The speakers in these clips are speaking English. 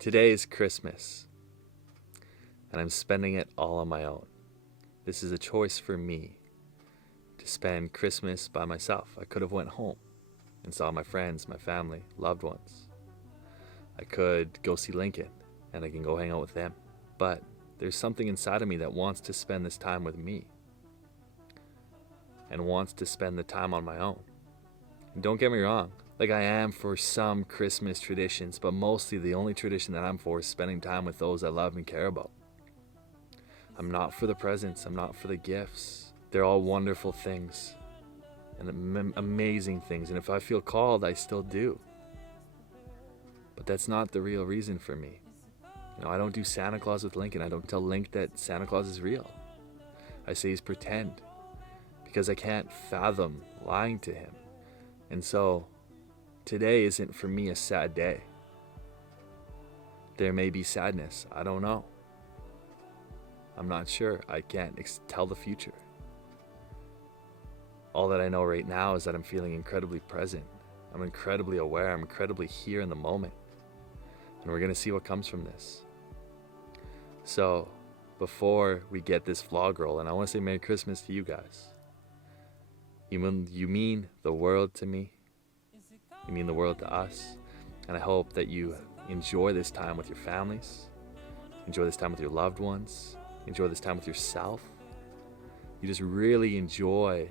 Today is Christmas, and I'm spending it all on my own. This is a choice for me to spend Christmas by myself. I could have went home and saw my friends, my family, loved ones. I could go see Lincoln, and I can go hang out with them. But there's something inside of me that wants to spend this time with me and wants to spend the time on my own. And don't get me wrong, like I am for some Christmas traditions, but mostly the only tradition that I'm for is spending time with those I love and care about. I'm not for the presents, I'm not for the gifts. They're all wonderful things and amazing things, and if I feel called, I still do. But that's not the real reason for me. You know, I don't do Santa Claus with Lincoln. I don't tell Link that Santa Claus is real. I say he's pretend because I can't fathom lying to him. And so today isn't for me a sad day. There may be sadness. I don't know. I'm not sure. I can't tell the future. All that I know right now is that I'm feeling incredibly present. I'm incredibly aware. I'm incredibly here in the moment. And we're going to see what comes from this. So, before we get this vlog rolling, I want to say Merry Christmas to you guys. You mean the world to me. You mean the world to us. And I hope that you enjoy this time with your families. Enjoy this time with your loved ones. Enjoy this time with yourself. You just really enjoy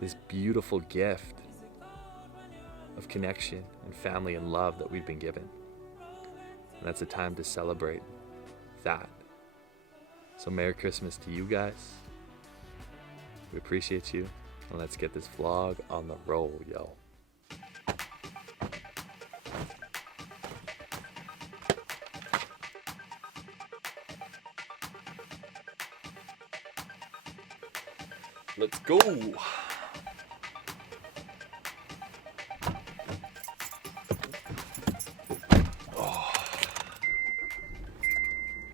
this beautiful gift of connection and family and love that we've been given. And that's a time to celebrate that. So Merry Christmas to you guys. We appreciate you. And let's get this vlog on the roll, yo. Let's go.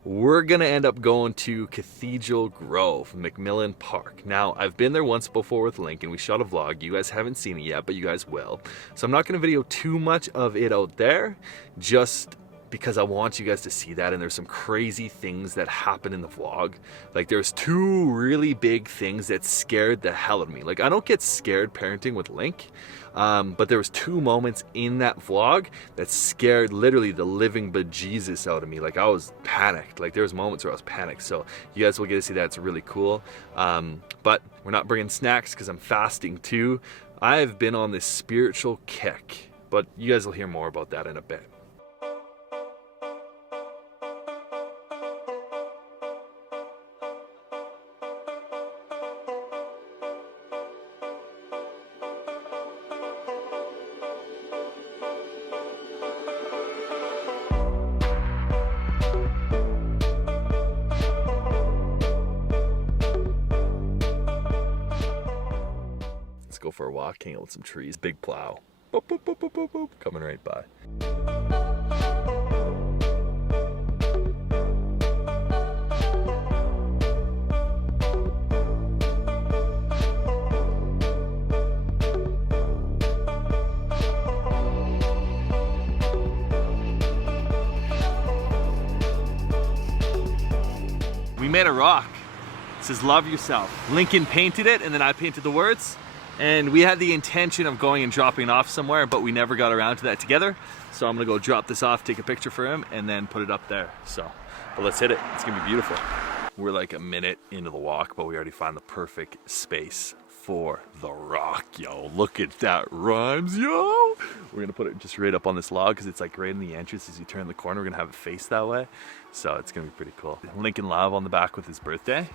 We're gonna end up going to Cathedral Grove, McMillan Park. Now, I've been there once before with Lincoln. We shot a vlog. You guys haven't seen it yet, but you guys will. So I'm not gonna video too much of it out there, just because I want you guys to see that, and there's some crazy things that happen in the vlog. Like, there's two really big things that scared the hell out of me. Like, I don't get scared parenting with Link, but there was two moments in that vlog that scared literally the living bejesus out of me. Like, I was panicked. Like, there was moments where I was panicked. So you guys will get to see that. It's really cool. But we're not bringing snacks because I'm fasting too. I've been on this spiritual kick, but you guys will hear more about that in a bit. Go for a walk, hang out with some trees. Big plow. Boop, boop, boop, boop, boop, boop, coming right by. We made a rock. It says love yourself. Lincoln painted it, and then I painted the words. And we had the intention of going and dropping it off somewhere, but we never got around to that together. So I'm gonna go drop this off, take a picture for him, and then put it up there. So, but let's hit it. It's gonna be beautiful. We're like a minute into the walk, but we already found the perfect space for the rock, yo. Look at that, rhymes, yo. We're gonna put it just right up on this log because it's like right in the entrance as you turn the corner. We're gonna have it face that way. So it's gonna be pretty cool. Lincoln Love on the back with his birthday.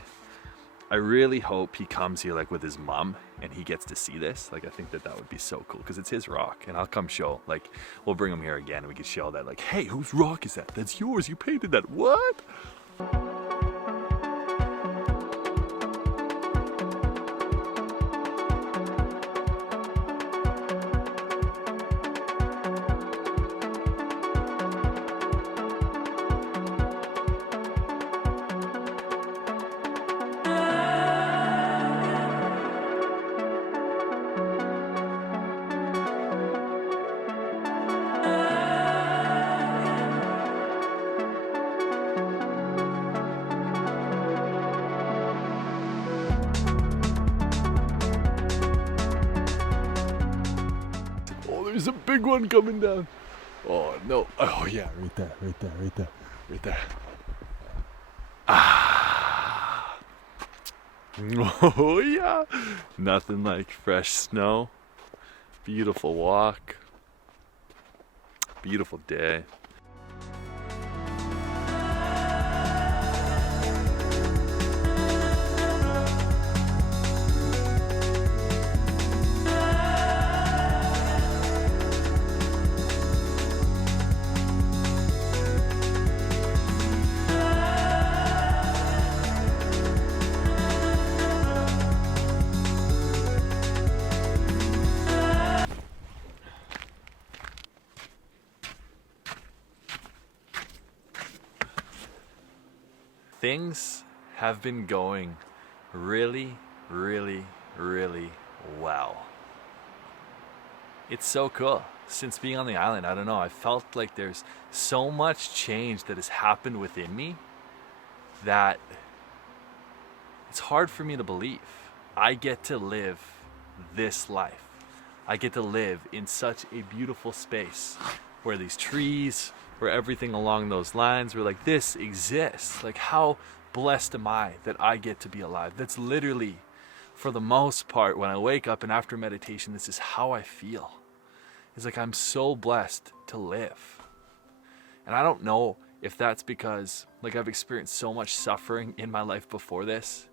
I really hope he comes here like with his mom and he gets to see this. Like, I think that would be so cool because it's his rock, and I'll come show, like, we'll bring him here again and we can show that, like, hey, whose rock is that? That's yours, you painted that, what? there's a big one coming down. Oh no. Oh yeah, right there, right there, right there, right there. Ah. Oh yeah. Nothing like fresh snow. Beautiful walk. Beautiful day. Things have been going really, really, really well. It's so cool. Since being on the island, I don't know, I felt like there's so much change that has happened within me that it's hard for me to believe. I get to live this life. I get to live in such a beautiful space where these trees, where everything along those lines, where like this exists. Like how blessed am I that I get to be alive? That's literally, for the most part, when I wake up and after meditation, this is how I feel. It's like I'm so blessed to live. And I don't know if that's because like I've experienced so much suffering in my life before this.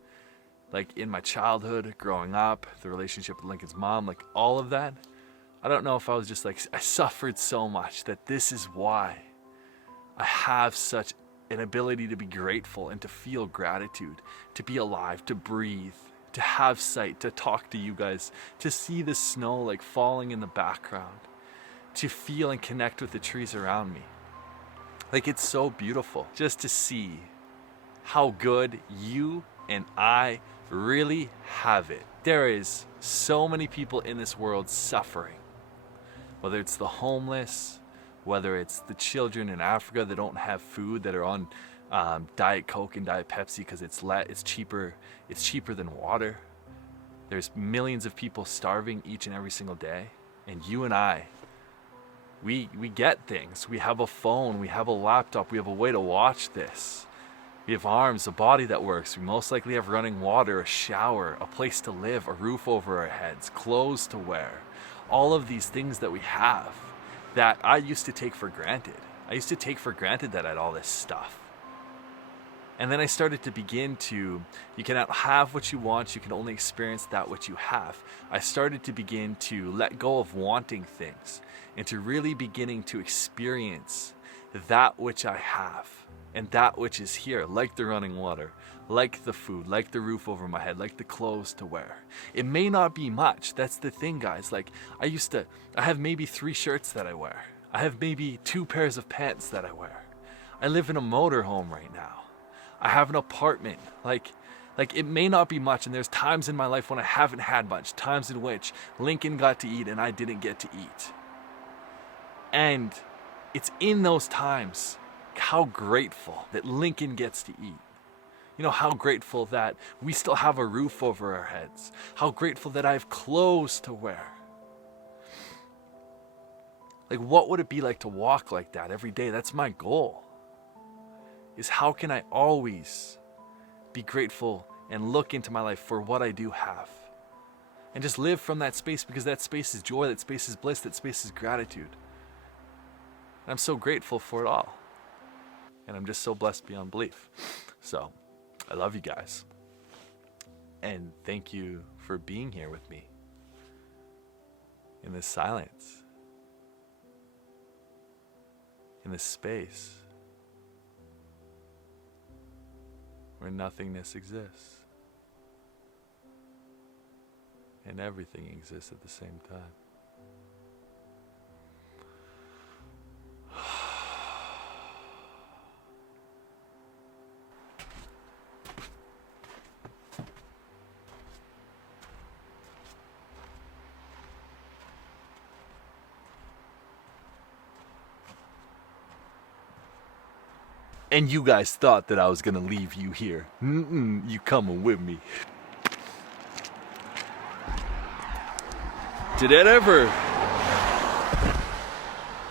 Like in my childhood, growing up, the relationship with Lincoln's mom, like all of that. I don't know if I was just like, I suffered so much that this is why I have such an ability to be grateful and to feel gratitude, to be alive, to breathe, to have sight, to talk to you guys, to see the snow like falling in the background, to feel and connect with the trees around me. Like it's so beautiful just to see how good you and I really have it. There is so many people in this world suffering, whether it's the homeless, whether it's the children in Africa that don't have food, that are on Diet Coke and Diet Pepsi because it's cheaper than water. There's millions of people starving each and every single day. And you and I, we get things. We have a phone, we have a laptop, we have a way to watch this. We have arms, a body that works. We most likely have running water, a shower, a place to live, a roof over our heads, clothes to wear. All of these things that we have that I used to take for granted. I used to take for granted that I had all this stuff. And then I started to begin to, you cannot have what you want, you can only experience that which you have. I started to begin to let go of wanting things and to really beginning to experience that which I have and that which is here, like the running water, like the food, like the roof over my head, like the clothes to wear. It may not be much. That's the thing, guys. Like I have maybe 3 shirts that I wear. I have maybe 2 pairs of pants that I wear. I live in a motorhome right now. I have an apartment. Like it may not be much, and there's times in my life when I haven't had much, times in which Lincoln got to eat and I didn't get to eat. And it's in those times how grateful that Lincoln gets to eat. You know, how grateful that we still have a roof over our heads. How grateful that I have clothes to wear. Like, what would it be like to walk like that every day? That's my goal. Is how can I always be grateful and look into my life for what I do have. And just live from that space, because that space is joy, that space is bliss, that space is gratitude. And I'm so grateful for it all. And I'm just so blessed beyond belief. So, I love you guys. And thank you for being here with me in this silence, in this space where nothingness exists and everything exists at the same time. And you guys thought that I was gonna leave you here. You coming with me. Did it ever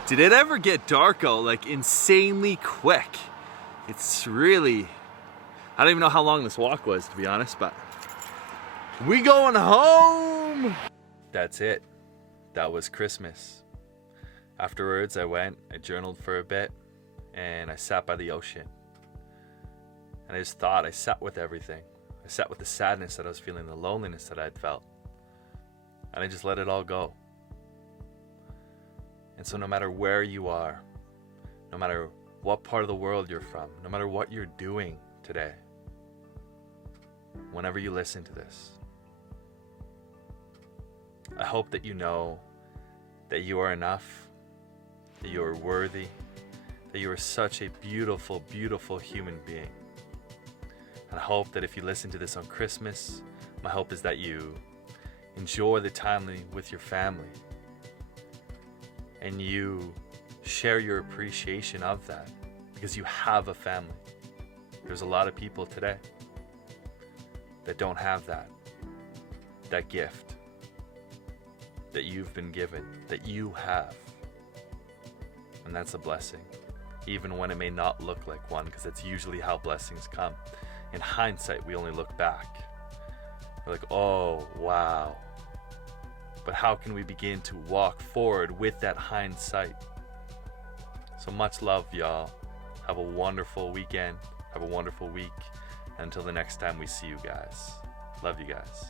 Did it ever get dark out like insanely quick? It's really, I don't even know how long this walk was, to be honest, but we going home. That's it. That was Christmas. Afterwards, I journaled for a bit, and I sat by the ocean. And I just thought, I sat with everything. I sat with the sadness that I was feeling, the loneliness that I'd felt. And I just let it all go. And so no matter where you are, no matter what part of the world you're from, no matter what you're doing today, whenever you listen to this, I hope that you know that you are enough, that you are worthy, that you are such a beautiful, beautiful human being. And I hope that if you listen to this on Christmas, my hope is that you enjoy the time with your family and you share your appreciation of that because you have a family. There's a lot of people today that don't have that gift that you've been given, that you have. And that's a blessing, even when it may not look like one, because it's usually how blessings come. In hindsight, we only look back. We're like, oh, wow. But how can we begin to walk forward with that hindsight? So much love, y'all. Have a wonderful weekend. Have a wonderful week. Until the next time we see you guys. Love you guys.